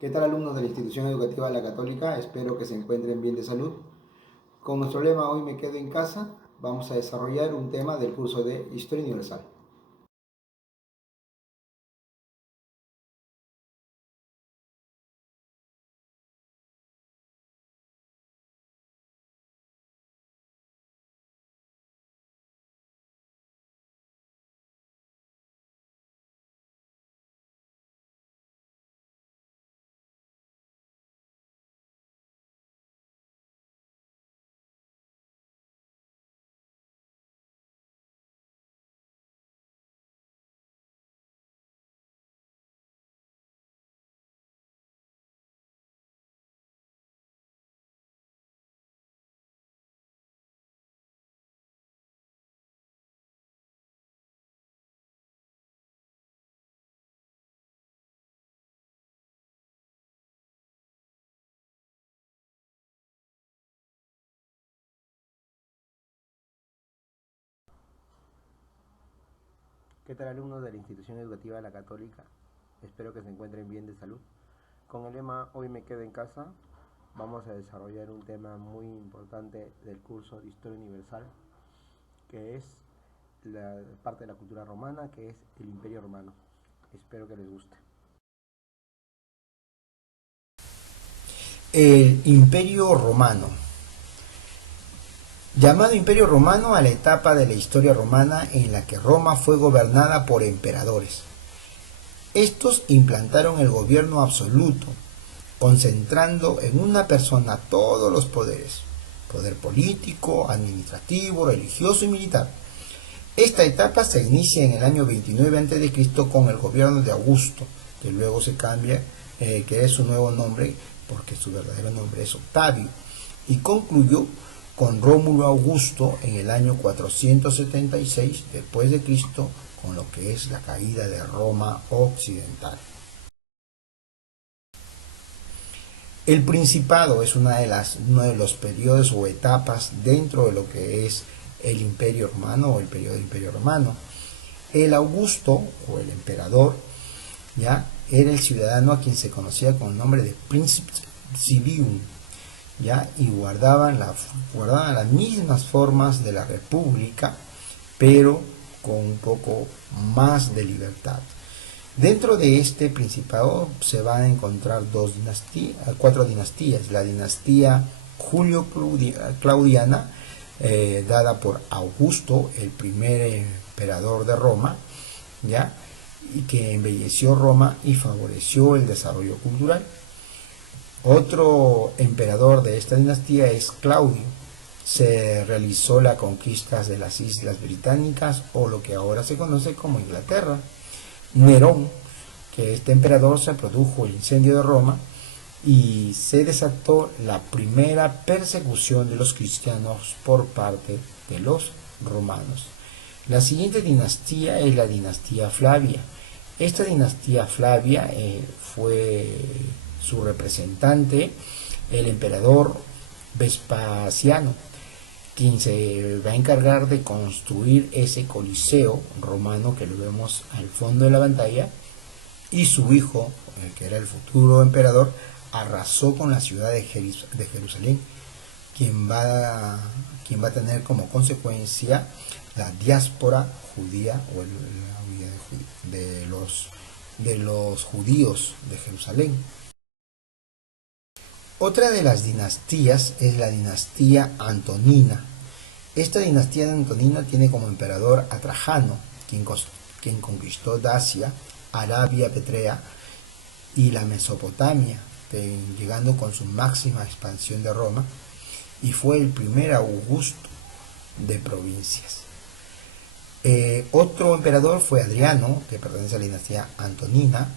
¿Qué tal, alumnos de la institución educativa La Católica? Espero que se encuentren bien de salud. Con nuestro lema Hoy me quedo en casa, vamos a desarrollar un tema del curso de Historia Universal. ¿Qué tal, alumnos de la institución educativa La Católica? Espero que se encuentren bien de salud. Con el lema Hoy me quedo en casa, vamos a desarrollar un tema muy importante del curso de Historia Universal, que es la parte de la cultura romana, que es el Imperio Romano. Espero que les guste. El Imperio Romano. Llamado Imperio Romano a la etapa de la historia romana en la que Roma fue gobernada por emperadores. Estos implantaron el gobierno absoluto, concentrando en una persona todos los poderes: poder político, administrativo, religioso y militar. Esta etapa se inicia en el año 29 a.C. con el gobierno de Augusto, que luego se cambia, que es su nuevo nombre, porque su verdadero nombre es Octavio, y concluyó con Rómulo Augusto en el año 476 después de Cristo, con lo que es la caída de Roma occidental. El Principado es uno de los periodos o etapas dentro de lo que es el Imperio Romano o el periodo del Imperio Romano. El Augusto o el emperador ya era el ciudadano a quien se conocía con el nombre de Princeps Civium, ya, y guardaban las mismas formas de la república, pero con un poco más de libertad. Dentro de este principado se van a encontrar cuatro dinastías. La dinastía Julio-Claudiana, dada por Augusto, el primer emperador de Roma, ¿ya? Y que embelleció Roma y favoreció el desarrollo cultural. Otro emperador de esta dinastía es Claudio. Se realizó la conquista de las Islas Británicas, o lo que ahora se conoce como Inglaterra. Nerón, que este emperador, se produjo el incendio de Roma y se desató la primera persecución de los cristianos por parte de los romanos. La siguiente dinastía es la dinastía Flavia. Esta dinastía Flavia fue su representante el emperador Vespasiano, quien se va a encargar de construir ese coliseo romano que lo vemos al fondo de la pantalla, y su hijo, que era el futuro emperador, arrasó con la ciudad de Jerusalén, quien va a tener como consecuencia la diáspora judía o la de los judíos de Jerusalén. Otra de las dinastías es la dinastía Antonina. Esta dinastía de Antonina tiene como emperador a Trajano, quien conquistó Dacia, Arabia Petrea y la Mesopotamia, llegando con su máxima expansión de Roma, y fue el primer Augusto de provincias. Otro emperador fue Adriano, que pertenece a la dinastía Antonina.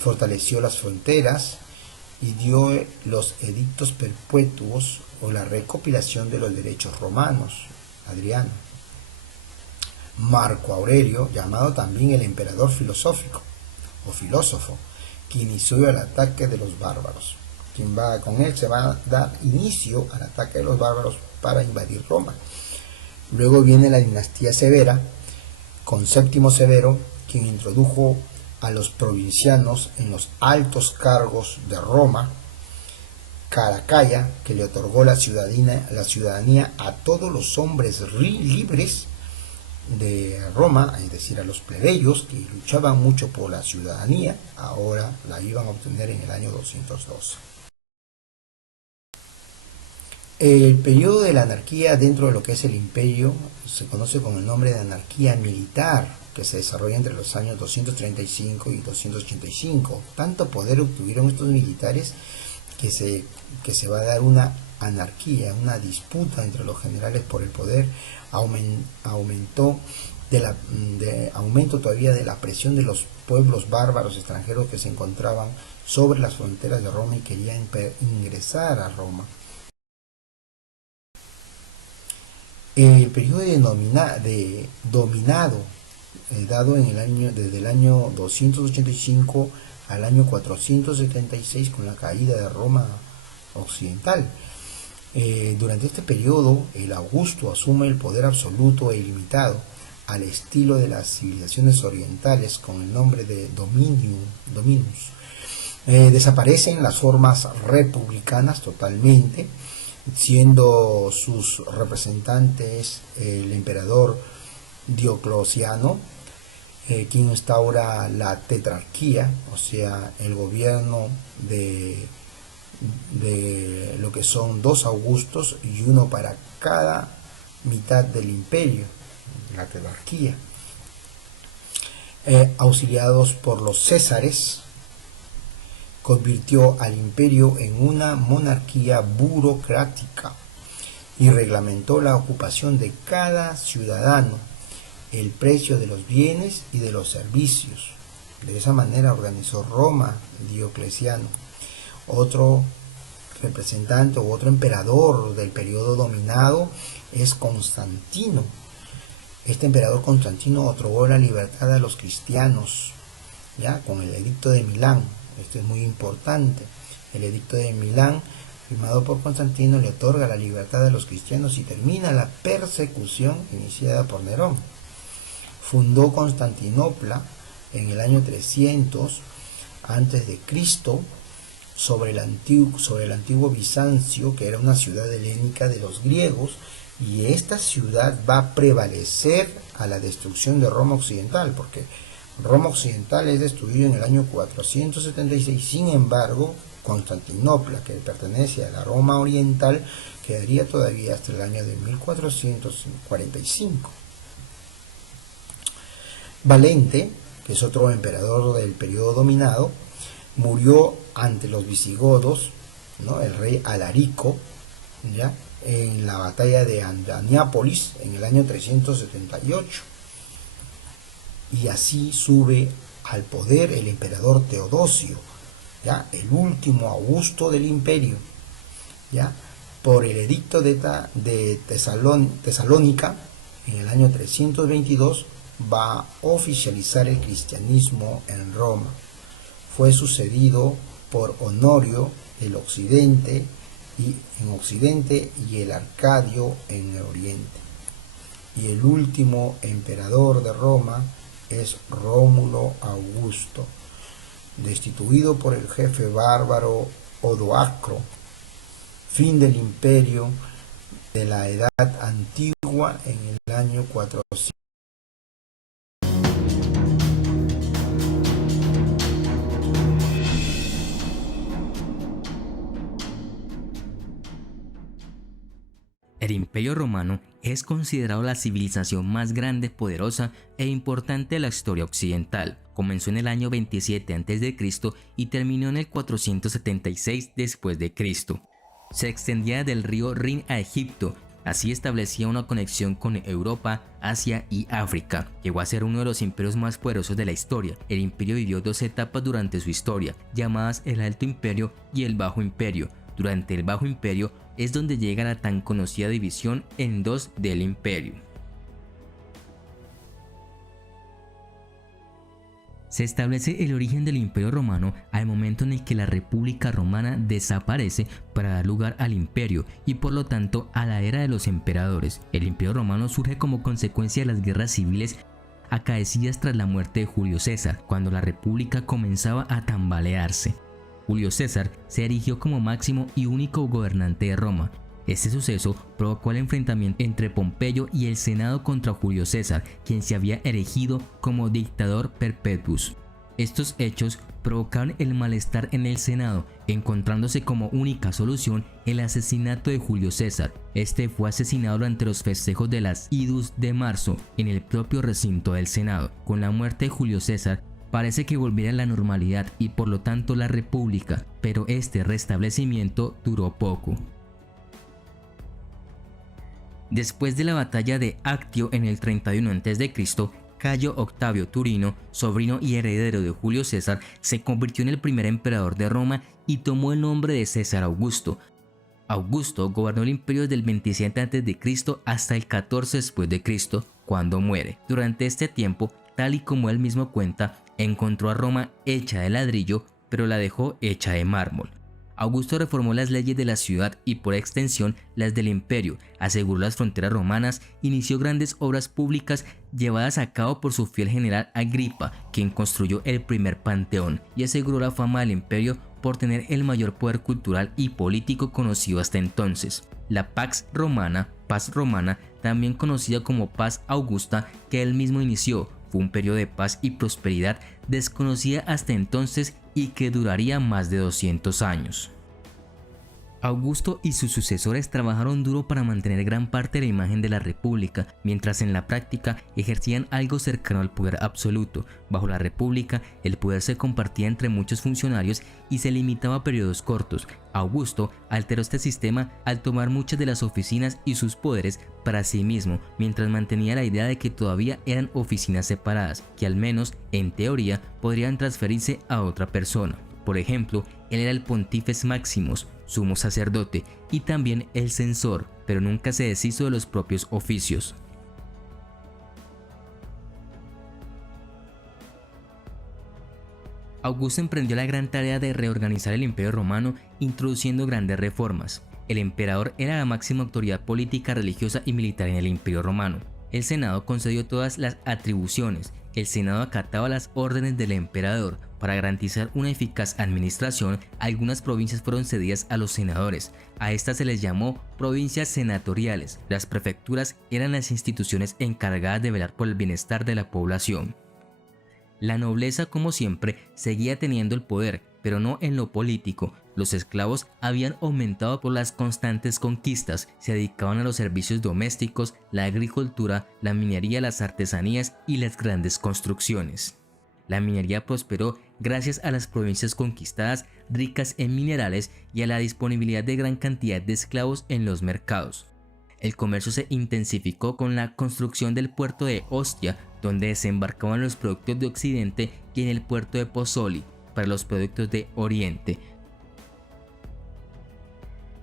Fortaleció las fronteras y dio los edictos perpetuos o la recopilación de los derechos romanos, Adriano. Marco Aurelio, llamado también el emperador filosófico o filósofo, que inició el ataque de los bárbaros. Con él se va a dar inicio al ataque de los bárbaros para invadir Roma. Luego viene la dinastía Severa, con Séptimo Severo, quien introdujo a los provincianos en los altos cargos de Roma, Caracalla, que le otorgó la ciudadanía a todos los hombres libres de Roma, es decir, a los plebeyos que luchaban mucho por la ciudadanía, ahora la iban a obtener en el año 212. El periodo de la anarquía dentro de lo que es el imperio se conoce con el nombre de anarquía militar, que se desarrolla entre los años 235 y 285. Tanto poder obtuvieron estos militares que se va a dar una anarquía, una disputa entre los generales por el poder. Aumento todavía de la presión de los pueblos bárbaros extranjeros que se encontraban sobre las fronteras de Roma y querían ingresar a Roma. El periodo de dominado dado desde el año 285 al año 476 con la caída de Roma occidental. Durante este periodo, el Augusto asume el poder absoluto e ilimitado, al estilo de las civilizaciones orientales, con el nombre de Dominus. Desaparecen las formas republicanas totalmente, siendo sus representantes el emperador Diocleciano, quien instaura la tetrarquía, o sea, el gobierno de lo que son 2 Augustos y uno para cada mitad del imperio, la tetrarquía, auxiliados por los Césares. Convirtió al imperio en una monarquía burocrática y reglamentó la ocupación de cada ciudadano, el precio de los bienes y de los servicios. De esa manera organizó Roma Diocleciano. Otro representante o otro emperador del periodo dominado es Constantino. Este emperador Constantino otorgó la libertad a los cristianos, ya con el edicto de Milán. Esto es muy importante. El edicto de Milán, firmado por Constantino, le otorga la libertad a los cristianos y termina la persecución iniciada por Nerón. Fundó Constantinopla en el año 300 a.C. sobre el antiguo Bizancio, que era una ciudad helénica de los griegos, y esta ciudad va a prevalecer a la destrucción de Roma occidental, porque Roma occidental es destruido en el año 476. Sin embargo, Constantinopla, que pertenece a la Roma oriental, quedaría todavía hasta el año de 1445. Valente, que es otro emperador del periodo dominado, murió ante los visigodos, ¿no?, el rey Alarico, ¿ya?, en la batalla de Andaniápolis en el año 378. Y así sube al poder el emperador Teodosio, ¿ya?, el último Augusto del imperio, ¿ya?, por el edicto de Tesalónica en el año 322 va a oficializar el cristianismo en Roma. Fue sucedido por Honorio en Occidente y el Arcadio en el Oriente. Y el último emperador de Roma es Rómulo Augusto, destituido por el jefe bárbaro Odoacro. Fin del imperio de la Edad Antigua en el año 400. El Imperio Romano es considerado la civilización más grande, poderosa e importante de la historia occidental. Comenzó en el año 27 a.C. y terminó en el 476 después de Cristo. Se extendía del río Rin a Egipto, así establecía una conexión con Europa, Asia y África. Llegó a ser uno de los imperios más poderosos de la historia. El imperio vivió 2 etapas durante su historia, llamadas el Alto Imperio y el Bajo Imperio. Durante el Bajo Imperio es donde llega la tan conocida división en 2 del imperio. Se establece el origen del Imperio Romano al momento en el que la República Romana desaparece para dar lugar al Imperio y por lo tanto a la era de los emperadores. El Imperio Romano surge como consecuencia de las guerras civiles acaecidas tras la muerte de Julio César, cuando la república comenzaba a tambalearse. Julio César se erigió como máximo y único gobernante de Roma. Este suceso provocó el enfrentamiento entre Pompeyo y el Senado contra Julio César, quien se había erigido como dictador perpetuus. Estos hechos provocaron el malestar en el Senado, encontrándose como única solución el asesinato de Julio César. Este fue asesinado durante los festejos de las Idus de marzo en el propio recinto del Senado. Con la muerte de Julio César, parece que volviera a la normalidad y por lo tanto la república, pero este restablecimiento duró poco. Después de la batalla de Actio en el 31 a.C., Cayo Octavio Turino, sobrino y heredero de Julio César, se convirtió en el primer emperador de Roma y tomó el nombre de César Augusto. Augusto gobernó el imperio desde el 27 a.C. hasta el 14 después de Cristo, cuando muere. Durante este tiempo, tal y como él mismo cuenta, encontró a Roma hecha de ladrillo, pero la dejó hecha de mármol. Augusto reformó las leyes de la ciudad y por extensión las del imperio, aseguró las fronteras romanas, inició grandes obras públicas llevadas a cabo por su fiel general Agripa, quien construyó el primer panteón, y aseguró la fama del imperio por tener el mayor poder cultural y político conocido hasta entonces. La Pax Romana, paz romana, también conocida como Paz Augusta, que él mismo inició, fue un periodo de paz y prosperidad desconocida hasta entonces y que duraría más de 200 años. Augusto y sus sucesores trabajaron duro para mantener gran parte de la imagen de la república, mientras en la práctica ejercían algo cercano al poder absoluto. Bajo la república, el poder se compartía entre muchos funcionarios y se limitaba a periodos cortos. Augusto alteró este sistema al tomar muchas de las oficinas y sus poderes para sí mismo, mientras mantenía la idea de que todavía eran oficinas separadas, que al menos en teoría podrían transferirse a otra persona. Por ejemplo, él era el Pontífex Maximus, sumo sacerdote, y también el censor, pero nunca se deshizo de los propios oficios. Augusto emprendió la gran tarea de reorganizar el Imperio Romano, introduciendo grandes reformas. El emperador era la máxima autoridad política, religiosa y militar en el Imperio Romano. El Senado concedió todas las atribuciones. El Senado acataba las órdenes del emperador. Para garantizar una eficaz administración, algunas provincias fueron cedidas a los senadores. A estas se les llamó provincias senatoriales. Las prefecturas eran las instituciones encargadas de velar por el bienestar de la población. La nobleza, como siempre, seguía teniendo el poder, pero no en lo político. Los esclavos habían aumentado por las constantes conquistas, se dedicaban a los servicios domésticos, la agricultura, la minería, las artesanías y las grandes construcciones. La minería prosperó gracias a las provincias conquistadas, ricas en minerales y a la disponibilidad de gran cantidad de esclavos en los mercados. El comercio se intensificó con la construcción del puerto de Ostia, donde desembarcaban los productos de Occidente, y en el puerto de Pozzuoli, para los productos de Oriente.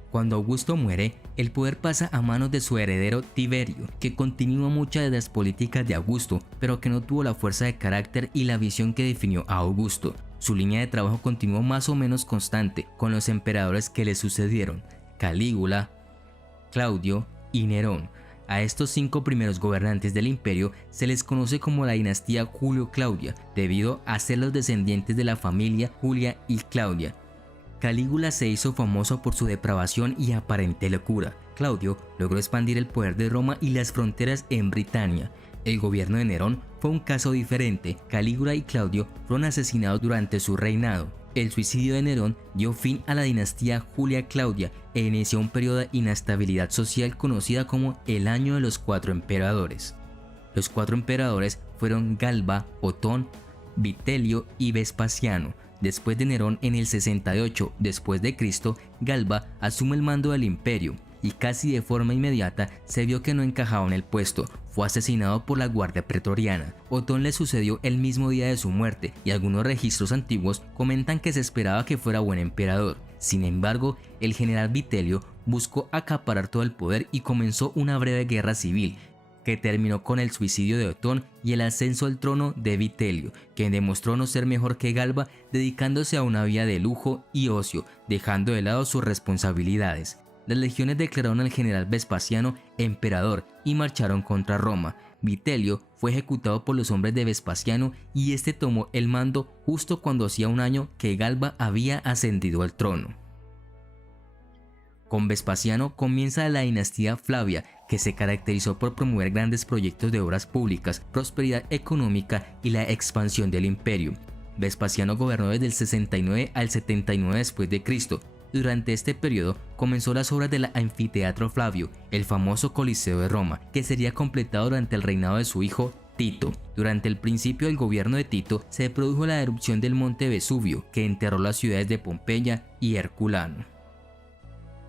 Cuando Augusto muere, el poder pasa a manos de su heredero Tiberio, que continuó muchas de las políticas de Augusto, pero que no tuvo la fuerza de carácter y la visión que definió a Augusto. Su línea de trabajo continuó más o menos constante con los emperadores que le sucedieron, Calígula, Claudio y Nerón. A estos 5 primeros gobernantes del imperio se les conoce como la dinastía Julio-Claudia, debido a ser los descendientes de la familia Julia y Claudia. Calígula se hizo famoso por su depravación y aparente locura. Claudio logró expandir el poder de Roma y las fronteras en Britania. El gobierno de Nerón fue un caso diferente. Calígula y Claudio fueron asesinados durante su reinado. El suicidio de Nerón dio fin a la dinastía Julia-Claudia e inició un periodo de inestabilidad social conocida como el Año de los 4 Emperadores. Los 4 emperadores fueron Galba, Otón, Vitelio y Vespasiano. Después de Nerón, en el 68 después de Cristo, Galba asume el mando del imperio y casi de forma inmediata se vio que no encajaba en el puesto. Fue asesinado por la guardia pretoriana. Otón le sucedió el mismo día de su muerte y algunos registros antiguos comentan que se esperaba que fuera buen emperador. Sin embargo, el general Vitelio buscó acaparar todo el poder y comenzó una breve guerra civil que terminó con el suicidio de Otón y el ascenso al trono de Vitelio, quien demostró no ser mejor que Galba, dedicándose a una vida de lujo y ocio, dejando de lado sus responsabilidades. Las legiones declararon al general Vespasiano emperador y marcharon contra Roma. Vitelio fue ejecutado por los hombres de Vespasiano y este tomó el mando justo cuando hacía un año que Galba había ascendido al trono. Con Vespasiano comienza la dinastía Flavia, que se caracterizó por promover grandes proyectos de obras públicas, prosperidad económica y la expansión del imperio. Vespasiano gobernó desde el 69 al 79 después de Cristo. Durante este periodo comenzó las obras del Anfiteatro Flavio, el famoso Coliseo de Roma, que sería completado durante el reinado de su hijo Tito. Durante el principio del gobierno de Tito se produjo la erupción del monte Vesubio, que enterró las ciudades de Pompeya y Herculano.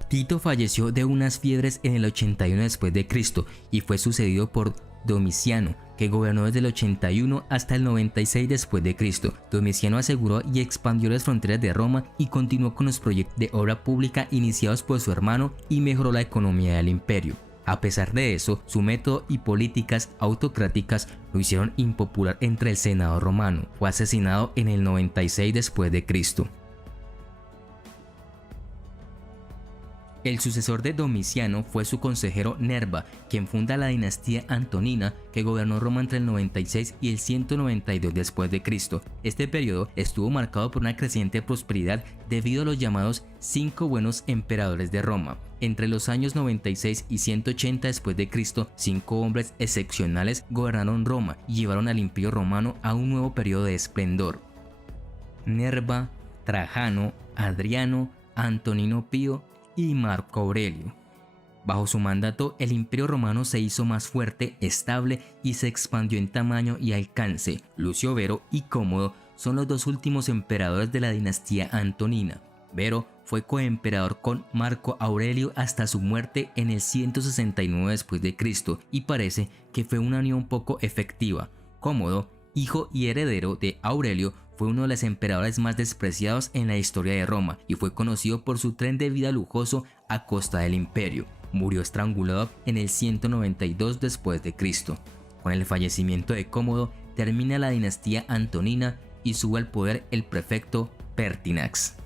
Tito falleció de unas fiebres en el 81 después de Cristo y fue sucedido por Domiciano, que gobernó desde el 81 hasta el 96 después de Cristo. Domiciano aseguró y expandió las fronteras de Roma y continuó con los proyectos de obra pública iniciados por su hermano y mejoró la economía del imperio. A pesar de eso, su método y políticas autocráticas lo hicieron impopular entre el Senado romano. Fue asesinado en el 96 después de Cristo. El sucesor de Domiciano fue su consejero Nerva, quien funda la dinastía Antonina, que gobernó Roma entre el 96 y el 192 después de Cristo. Este periodo estuvo marcado por una creciente prosperidad debido a los llamados 5 buenos emperadores de Roma. Entre los años 96 y 180 después de Cristo, 5 hombres excepcionales gobernaron Roma y llevaron al Imperio Romano a un nuevo periodo de esplendor. Nerva, Trajano, Adriano, Antonino Pío y Marco Aurelio. Bajo su mandato, el Imperio Romano se hizo más fuerte, estable y se expandió en tamaño y alcance. Lucio Vero y Cómodo son los dos últimos emperadores de la dinastía Antonina. Vero fue coemperador con Marco Aurelio hasta su muerte en el 169 después de Cristo y parece que fue una unión poco efectiva. Cómodo, hijo y heredero de Aurelio, fue uno de los emperadores más despreciados en la historia de Roma y fue conocido por su tren de vida lujoso a costa del imperio. Murió estrangulado en el 192 después de Cristo. Con el fallecimiento de Cómodo termina la dinastía Antonina y sube al poder el prefecto Pertinax.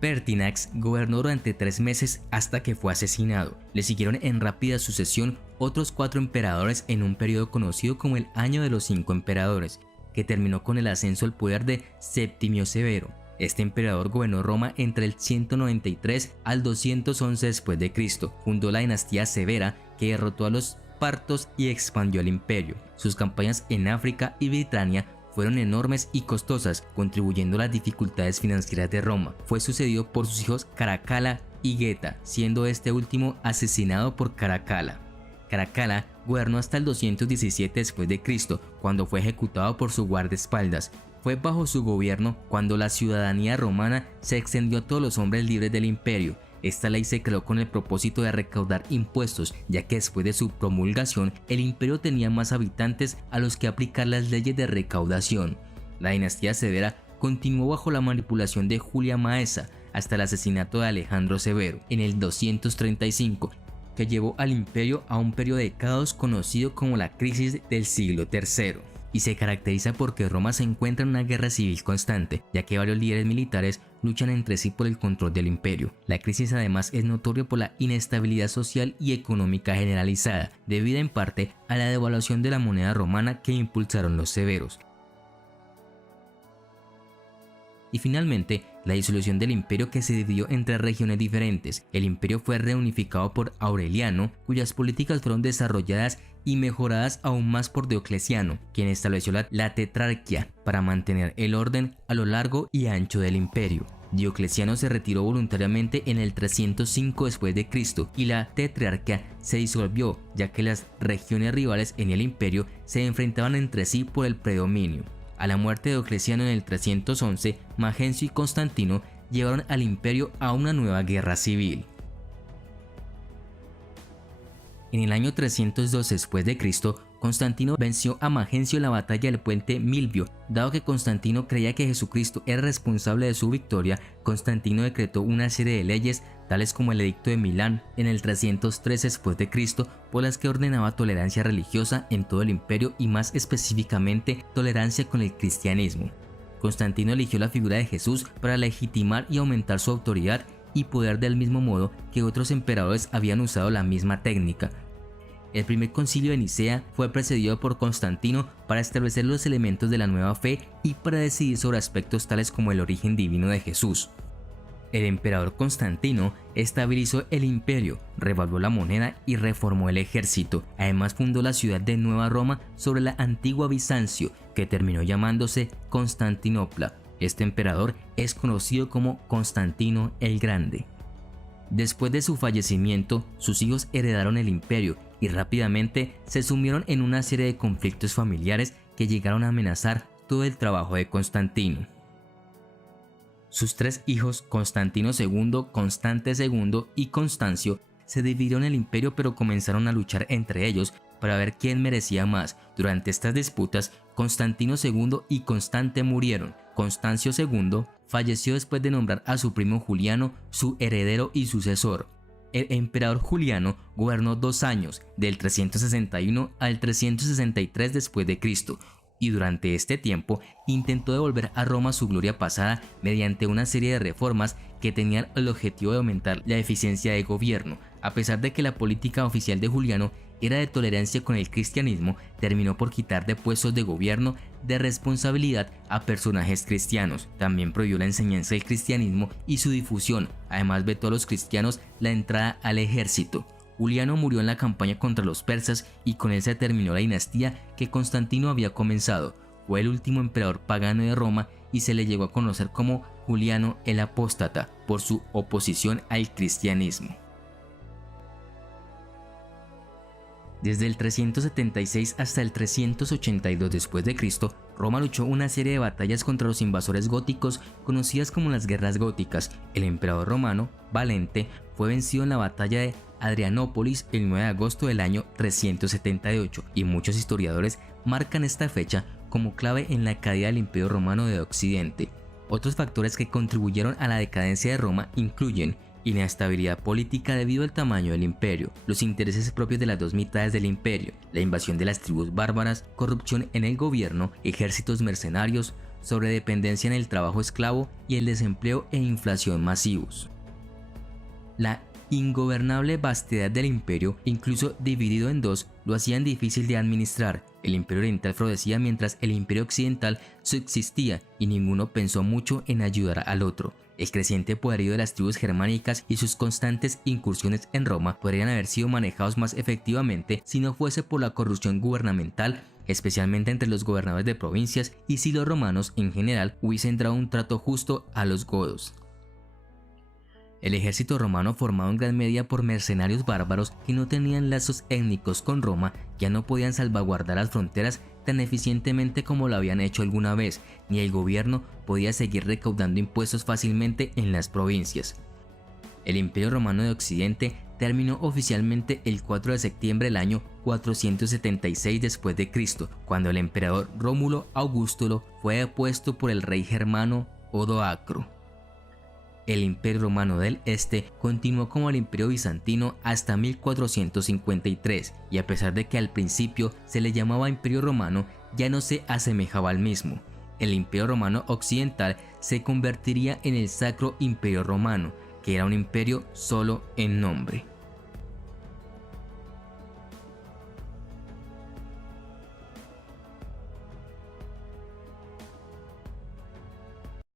Pertinax gobernó durante 3 meses hasta que fue asesinado. Le siguieron en rápida sucesión otros 4 emperadores en un periodo conocido como el Año de los 5 Emperadores, que terminó con el ascenso al poder de Septimio Severo. Este emperador gobernó Roma entre el 193 al 211 después de Cristo. Fundó la dinastía Severa, que derrotó a los partos y expandió el imperio. Sus campañas en África y Britania fueron enormes y costosas, contribuyendo a las dificultades financieras de Roma. Fue sucedido por sus hijos Caracalla y Geta, siendo este último asesinado por Caracalla. Caracalla gobernó hasta el 217 después de Cristo, cuando fue ejecutado por su guardaespaldas. Fue bajo su gobierno cuando la ciudadanía romana se extendió a todos los hombres libres del imperio. Esta ley se creó con el propósito de recaudar impuestos, ya que después de su promulgación el imperio tenía más habitantes a los que aplicar las leyes de recaudación. La dinastía Severa continuó bajo la manipulación de Julia Maesa hasta el asesinato de Alejandro Severo en el 235, que llevó al imperio a un periodo de caos conocido como la crisis del siglo III, y se caracteriza porque Roma se encuentra en una guerra civil constante, ya que varios líderes militares luchan entre sí por el control del imperio. La crisis además es notoria por la inestabilidad social y económica generalizada, debida en parte a la devaluación de la moneda romana que impulsaron los severos. Y finalmente, la disolución del imperio, que se dividió entre regiones diferentes. El imperio fue reunificado por Aureliano, cuyas políticas fueron desarrolladas y mejoradas aún más por Diocleciano, quien estableció la tetrarquía para mantener el orden a lo largo y ancho del imperio. Diocleciano se retiró voluntariamente en el 305 después de Cristo y la tetrarquía se disolvió, ya que las regiones rivales en el imperio se enfrentaban entre sí por el predominio. A la muerte de Diocleciano en el 311, Magencio y Constantino llevaron al imperio a una nueva guerra civil. En el año 302 después de Cristo, Constantino venció a Magencio en la batalla del puente Milvio. Dado que Constantino creía que Jesucristo era responsable de su victoria, Constantino decretó una serie de leyes, tales como el Edicto de Milán en el 303 después de Cristo, por las que ordenaba tolerancia religiosa en todo el imperio y más específicamente tolerancia con el cristianismo. Constantino eligió la figura de Jesús para legitimar y aumentar su autoridad y poder, del mismo modo que otros emperadores habían usado la misma técnica. El primer concilio de Nicea fue precedido por Constantino para establecer los elementos de la nueva fe y para decidir sobre aspectos tales como el origen divino de Jesús. El emperador Constantino estabilizó el imperio, revaluó la moneda y reformó el ejército. Además fundó la ciudad de Nueva Roma sobre la antigua Bizancio, que terminó llamándose Constantinopla. Este emperador es conocido como Constantino el Grande. Después de su fallecimiento, sus hijos heredaron el imperio y rápidamente se sumieron en una serie de conflictos familiares que llegaron a amenazar todo el trabajo de Constantino. Sus tres hijos, Constantino II, Constante II y Constancio, se dividieron el imperio, pero comenzaron a luchar entre ellos para ver quién merecía más. Durante estas disputas, Constantino II y Constante murieron. Constancio II falleció después de nombrar a su primo Juliano su heredero y sucesor. El emperador Juliano gobernó 2 años, del 361 al 363 después de Cristo, y durante este tiempo intentó devolver a Roma su gloria pasada mediante una serie de reformas que tenían el objetivo de aumentar la eficiencia de gobierno. A pesar de que la política oficial de Juliano era de tolerancia con el cristianismo, terminó por quitar de puestos de gobierno de responsabilidad a personajes cristianos. También prohibió la enseñanza del cristianismo y su difusión. Además vetó a los cristianos la entrada al ejército. Juliano murió en la campaña contra los persas y con él se terminó la dinastía que Constantino había comenzado. Fue el último emperador pagano de Roma y se le llegó a conocer como Juliano el Apóstata por su oposición al cristianismo. Desde el 376 hasta el 382 después de Cristo, Roma luchó una serie de batallas contra los invasores góticos conocidas como las guerras góticas. El emperador romano, Valente, fue vencido en la batalla de Adrianópolis el 9 de agosto del año 378 y muchos historiadores marcan esta fecha como clave en la caída del Imperio Romano de Occidente. Otros factores que contribuyeron a la decadencia de Roma incluyen inestabilidad política debido al tamaño del imperio, los intereses propios de las dos mitades del imperio, la invasión de las tribus bárbaras, corrupción en el gobierno, ejércitos mercenarios, sobredependencia en el trabajo esclavo y el desempleo e inflación masivos. La ingobernable vastedad del imperio, incluso dividido en dos, lo hacían difícil de administrar. El imperio oriental florecía mientras el imperio occidental subsistía y ninguno pensó mucho en ayudar al otro. El creciente poderío de las tribus germánicas y sus constantes incursiones en Roma podrían haber sido manejados más efectivamente si no fuese por la corrupción gubernamental, especialmente entre los gobernadores de provincias, y si los romanos en general hubiesen dado un trato justo a los godos. El ejército romano, formado en gran medida por mercenarios bárbaros que no tenían lazos étnicos con Roma, ya no podían salvaguardar las fronteras tan eficientemente como lo habían hecho alguna vez, ni el gobierno podía seguir recaudando impuestos fácilmente en las provincias. El Imperio Romano de Occidente terminó oficialmente el 4 de septiembre del año 476 después de Cristo, cuando el emperador Rómulo Augustulo fue depuesto por el rey germano Odoacro. El Imperio Romano del Este continuó como el Imperio Bizantino hasta 1453, y a pesar de que al principio se le llamaba Imperio Romano, ya no se asemejaba al mismo. El Imperio Romano Occidental se convertiría en el Sacro Imperio Romano, que era un imperio solo en nombre.